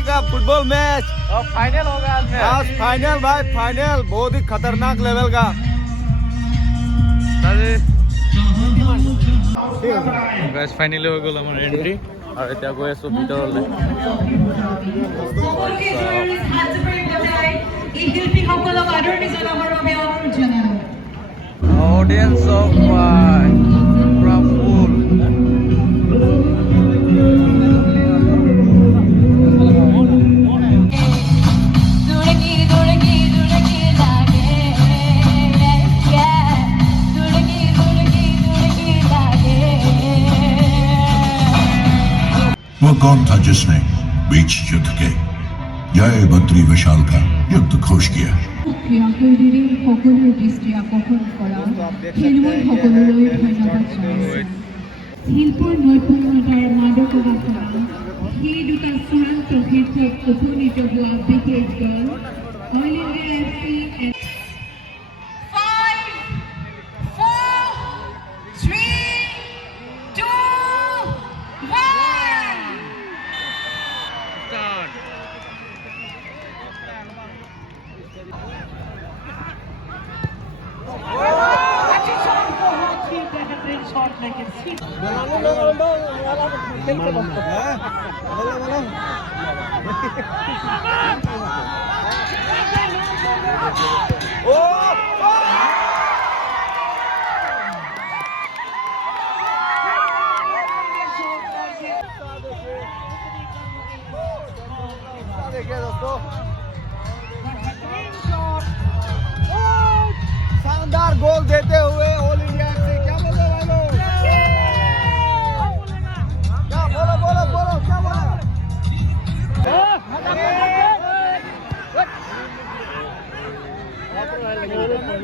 भाई का football match अब फाइनल होगा आज फाइनल भाई फाइनल बहुत ही खतरनाक लेवल का गाइस फाइनली हो गल आमार एंट्री और এতিয়া গৈ আছো ভিতৰলৈ অডিয়েন্স অফ পুৰা ফুল वो कौन था जिसने बीच युद्ध के जय बद्री विशाल का युद्ध घोष किया শিল্পৰ নৈপুণ্যতাৰ মাদকতা সেই দুটা চূড়ান্ত শীৰ্ষত উপনীত হোৱা বিশেষ দল অল ইণ্ডিয়া এফচি 5, 4, 3, 2, देखिए दोस्तों शानदार गोल देते हुए ऑल इंडिया एफसी क्या बोलो भाई लोग क्या बोलो क्या बोलो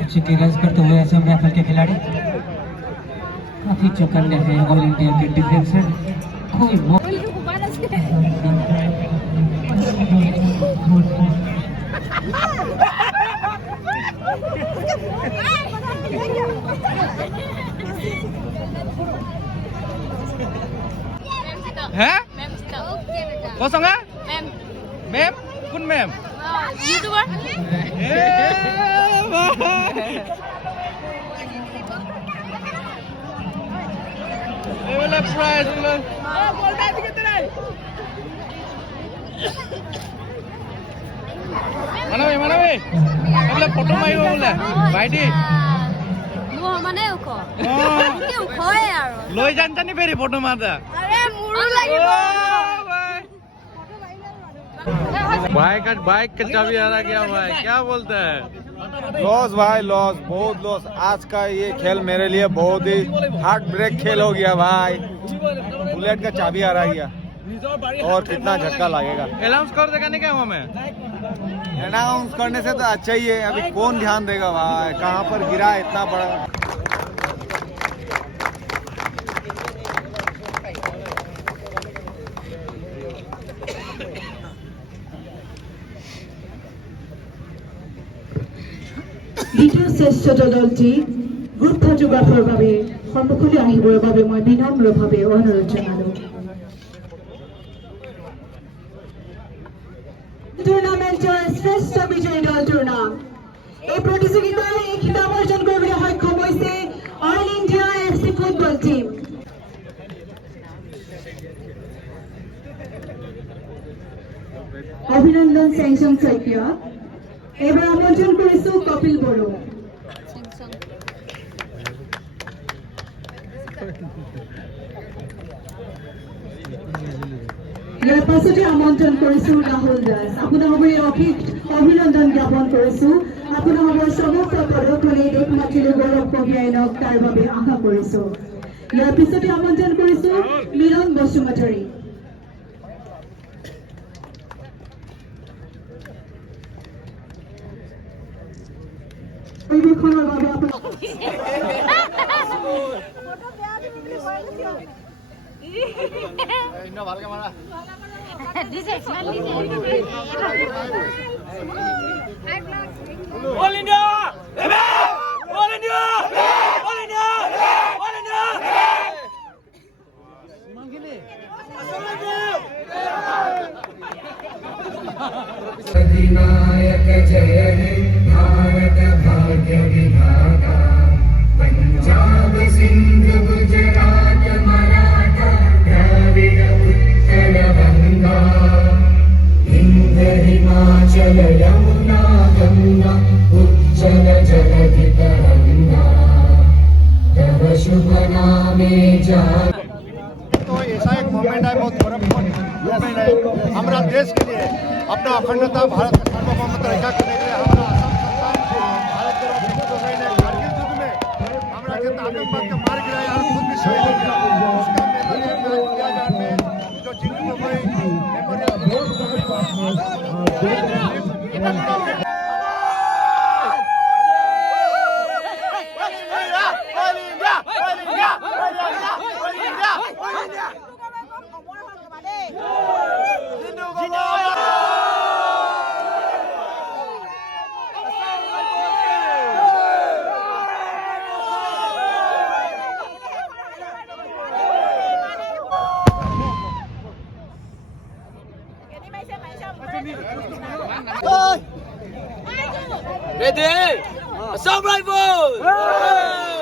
चिट्ठी करते हुए असम राइफल के खिलाड़ी काफी चौकन्ने हैं ऑल इंडिया के डिफेंस से कोई हैं kosong ah mem kun mem YouTuber Level prize mana be eble photo mari bole baidi mo mane uko ke uko e aro loi jan jani beri photo marda are muru lagibo bike का चाबी हरा गया भाई क्या बोलते हैं loss भाई loss बहुत लॉस आज का ये खेल मेरे लिए बहुत ही हार्ट ब्रेक खेल हो गया भाई बुलेट का चाबी हरा गया और कितना झटका लगेगा अनाउंस कर देगा नहीं क्या हमें अनाउंस करने से तो अच्छा ही है अभी कौन ध्यान देगा भाई कहाँ पर गिरा है इतना बड़ा দ্বিতীয় শ্ৰেষ্ঠ দলটি গ্ৰুপ ফটোগ্ৰাফৰ বাবে সন্মুখলৈ আহিবৰ বাবে মই বিনম্ৰভাৱে অনুৰোধ জনালো টুৰ্ণামেণ্টৰ শ্ৰেষ্ঠ বিজয়ী দলটোৰ নাম এই প্ৰতিযোগিতাৰ এই খিতাপ অৰ্জন কৰিবলৈ সক্ষম হৈছে all India FC football team অভিনন্দন চেংচং শইকীয়া এবাৰ আমন্ত্ৰণ কৰিছো কপিল বড়ো ইয়াৰ পাছতে আমন্ত্ৰণ কৰিছো ৰাহুল দাস আপোনালোকৰ অশেষ অভিনন্দন জ্ঞাপন কৰিছো আপোনালোকৰ সমস্ত পদক্ষেপে দেশ মাতৃলৈ গৌৰৱ কঢ়িয়াই আনক তাৰ বাবে আশা কৰিছো ইয়াৰ পিছতে আমন্ত্ৰণ কৰিছো মিলন বসুমতাৰী পৰিৱেশনৰ বাবে আপোনাক ভালকে মারা All India! All India! All India! All India! All India! अधिनायक जय हे भारत भाग्य विधाता पंजाब सिंध गुजरात मराठा द्राविड उत्कल गंगा हिंद हिमाचल यमुना गंगा उज्जल जलधि तरंगा तव शुभ नामे जा तो ऐसा एक मोमेंट है, बहुत गौरवपूर्ण मोमेंट है हमारा देश के लिए। अपना अखंडता भारत का सार्वभौमत्व रक्षा करने के लिए हमारा असम सरकार भारत के कारगिल युद्ध में हमारा जितना आतंकवाद का मार गिराया और खुद भी शहीद हो गया, उसका मेमोरियल में किया जाने जो जिंदगी में कोई मेमोरियल Ready? Assault rifle!